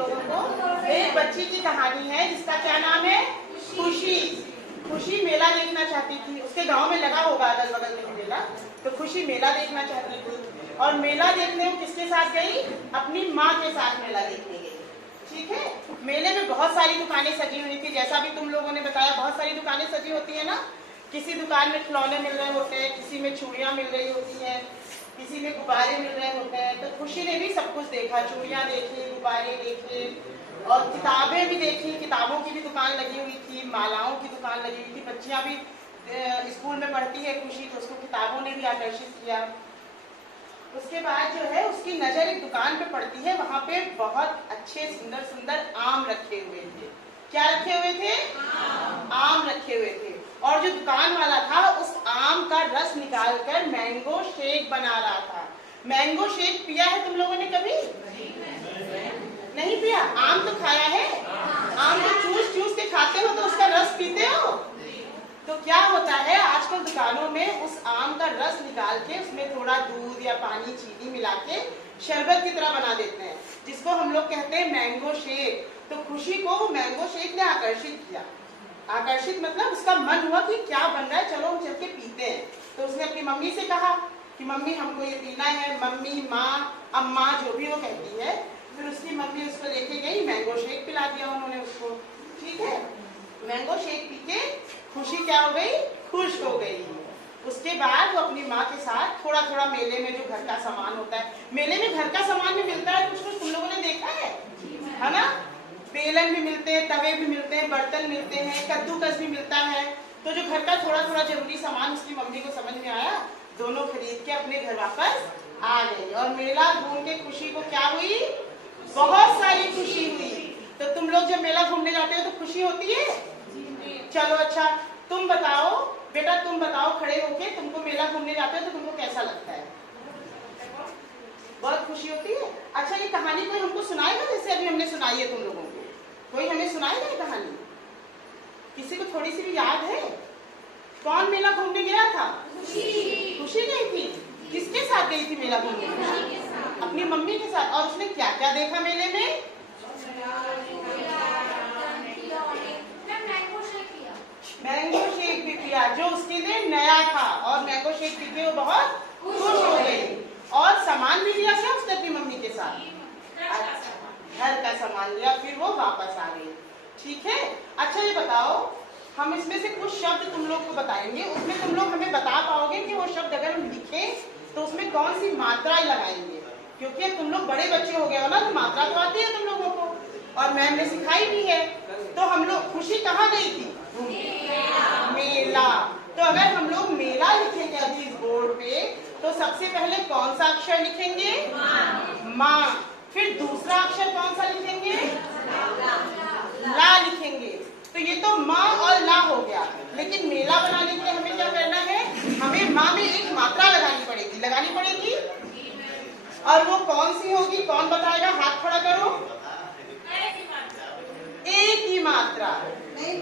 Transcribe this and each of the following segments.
लोगों को। एक बच्ची की कहानी है जिसका क्या नाम है, खुशी। खुशी मेला देखना चाहती थी, उसके गांव में लगा होगा अगल बगल में मेला, तो खुशी मेला देखना चाहती थी और मेला देखने वो किसके साथ गई, अपनी माँ के साथ मेला देखने गई। ठीक है, मेले में बहुत सारी दुकानें सजी हुई थी, जैसा भी तुम लोगों ने बताया बहुत सारी दुकानें सजी होती है ना। किसी दुकान में खिलौने मिल रहे होते हैं, किसी में चूड़ियाँ मिल रही होती हैं, किसी में गुब्बारे मिल रहे होते हैं। तो खुशी ने भी सब कुछ देखा, चूड़ियाँ देखी, गुब्बारे देखे और किताबें भी देखी। किताबों की भी दुकान लगी हुई थी, मालाओं की दुकान लगी हुई थी। बच्चियाँ भी स्कूल में पढ़ती है खुशी, तो उसको किताबों ने भी आकर्षित किया। उसके बाद जो है उसकी नजर एक दुकान पे पड़ती है, वहां पे बहुत अच्छे सुंदर सुंदर आम रखे हुए थे। क्या रखे हुए थे, आम रखे हुए थे। और जो दुकान वाला था उस आम का रस निकालकर मैंगो शेक बना रहा था। मैंगो शेक पिया है तुम लोगों ने कभी? नहीं पिया? आम तो खाया है, आम तो चूस चूस के खाते हो तो उसका रस पीते हो। तो क्या होता है आजकल दुकानों में उस आम का रस निकाल के उसमें थोड़ा दूध या पानी चीनी मिला के शरबत की तरह बना देते हैं, जिसको हम लोग कहते हैं मैंगो शेक। तो खुशी को वो मैंगो शेक ने आकर्षित किया। आकर्षित मतलब उसका मन हुआ कि क्या बन रहा है, चलो हम चल के पीते हैं। तो उसने अपनी मम्मी से कहा कि मम्मी हमको ये पीना है। मम्मी, माँ, अम्मा जो भी वो कहती है। फिर उसकी मम्मी उसको लेके गई, मैंगो शेक पिला दिया उन्होंने उसको। ठीक है, मैंगो शेक पी के खुशी क्या हो गई, खुश हो गई। उसके बाद वो अपनी माँ के साथ थोड़ा थोड़ा मेले में जो घर का सामान होता है, मेले में घर का सामान भी मिलता है कुछ कुछ, तुम लोगों ने देखा है ना। बेलन भी मिलते हैं, तवे भी मिलते हैं, बर्तन मिलते हैं, कद्दूकस भी मिलता है। तो जो घर का थोड़ा थोड़ा जरूरी सामान उसकी मम्मी को समझ में आया, दोनों खरीद के अपने घर वापस आ गए। और मेला घूम के खुशी को क्या हुई, बहुत सारी खुशी हुई। तो तुम लोग जब मेला घूमने जाते हो तो खुशी होती है? चलो अच्छा, तुम बताओ बेटा, तुम बताओ खड़े होके, तुमको मेला घूमने जाते हो तो तुमको कैसा लगता है? बहुत खुशी होती है। अच्छा, ये कहानी कोई हमको सुनाएगा जैसे अभी हमने सुनाई है तुम लोगों को? कोई हमें सुनाएगा ये कहानी? किसी को थोड़ी सी भी याद है? कौन मेला घूमने गया था? खुशी गई थी। किसके साथ गई थी मेला घूमने? अपनी मम्मी के साथ। और उसने क्या क्या देखा मेले में? मैंगो शेक भी पिया जो उसके लिए नया था, और मैंगो शेक पी के वो बहुत खुश हो गई। और सामान भी लिया क्या उसने अपनी मम्मी के साथ? घर का सामान लिया, फिर वो वापस आ गई। ठीक है, अच्छा ये बताओ, हम इसमें से कुछ शब्द तुम लोग को बताएंगे, उसमें तुम लोग हमें बता पाओगे कि वो शब्द अगर हम लिखें तो उसमें कौन सी मात्राएं लगाएंगे? क्योंकि तुम लोग बड़े बच्चे हो गए हो ना, तो मात्रा तो आती है तुम लोगों को और मैम ने सिखाई भी है। तो हम लोग, खुशी कहाँ गई थी? मेला। तो अगर हम लोग मेला लिखेंगे अभी इस बोर्ड पे, तो सबसे पहले कौन सा अक्षर लिखेंगे? माँ। फिर दूसरा अक्षर कौन सा लिखेंगे? ला लिखेंगे। तो ये तो माँ और ला हो गया, लेकिन मेला बनाने के लिए हमें क्या करना है? हमें माँ में एक मात्रा लगानी पड़ेगी। और वो कौन सी होगी? कौन बताएगा? हाथ खड़ा करो। एक ही मात्रा। नहीं,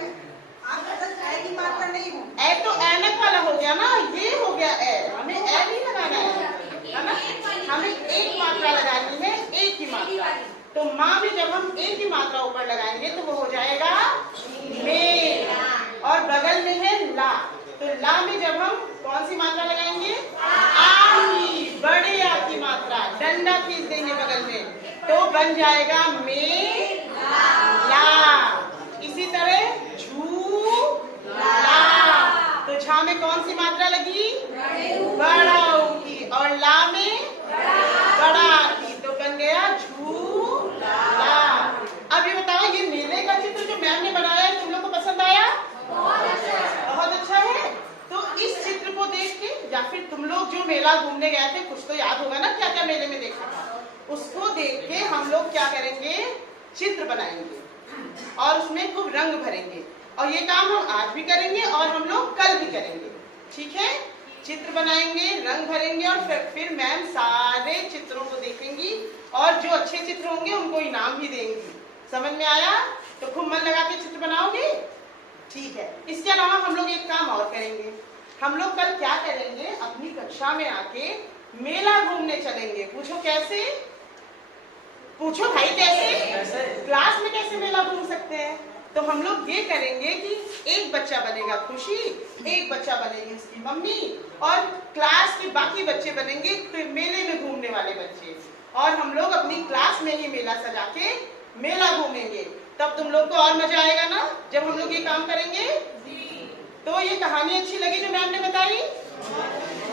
की मात्रा नहीं हो। ए तो ऐनक वाला हो गया ना, ये हो गया ए। हमें ए नहीं लगाना है ना, हमें एक मात्रा लगानी है, एक ही मात्रा। तो माँ में जब हम एक ही मात्रा ऊपर लगाएंगे तो वो हो जाएगा में, और बगल में है ला। तो ला में जब हम कौन सी मात्रा लगाएंगे? आ की, बड़े आ की मात्रा, डंडा खींच देंगे बगल में, तो बन जाएगा में ला। इसी तरह तो झा में कौन सी मात्रा लगी? बड़ा ऊ की, और ला में बड़ा की, तो बन गया झूला। अब ये बताओ, ये मेले का चित्र जो मैम ने बनाया है तुम लोग को पसंद आया? बहुत अच्छा है। तो इस चित्र को देख के, या फिर तुम लोग जो मेला घूमने गए थे, कुछ तो याद होगा ना क्या क्या मेले में देखा था, उसको देख के हम लोग क्या करेंगे? चित्र बनाएंगे और उसमें खूब रंग भरेंगे। और ये काम हम आज भी करेंगे और हम लोग कल भी करेंगे। ठीक है, चित्र बनाएंगे, रंग भरेंगे और फिर मैम सारे चित्रों को देखेंगी और जो अच्छे चित्र होंगे उनको इनाम भी देंगी। समझ में आया? तो खूब मन लगा के चित्र बनाओगे। ठीक है, इसके अलावा हम लोग एक काम और करेंगे। हम लोग कल क्या करेंगे? अपनी कक्षा में आके मेला घूमने चलेंगे। पूछो कैसे? पूछो भाई कैसे? क्लास में कैसे मेला घूम सकते हैं? तो हम लोग ये करेंगे कि एक बच्चा बनेगा खुशी, एक बच्चा बनेगी उसकी मम्मी, और क्लास के बाकी बच्चे बनेंगे मेले में घूमने वाले बच्चे, और हम लोग अपनी क्लास में ही मेला सजा के मेला घूमेंगे। तब तुम लोग को और मजा आएगा ना जब हम लोग ये काम करेंगे। तो ये कहानी अच्छी लगी जो मैम ने बताई?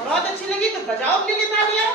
बहुत अच्छी लगी, तो बजाओ अपनी तालियां।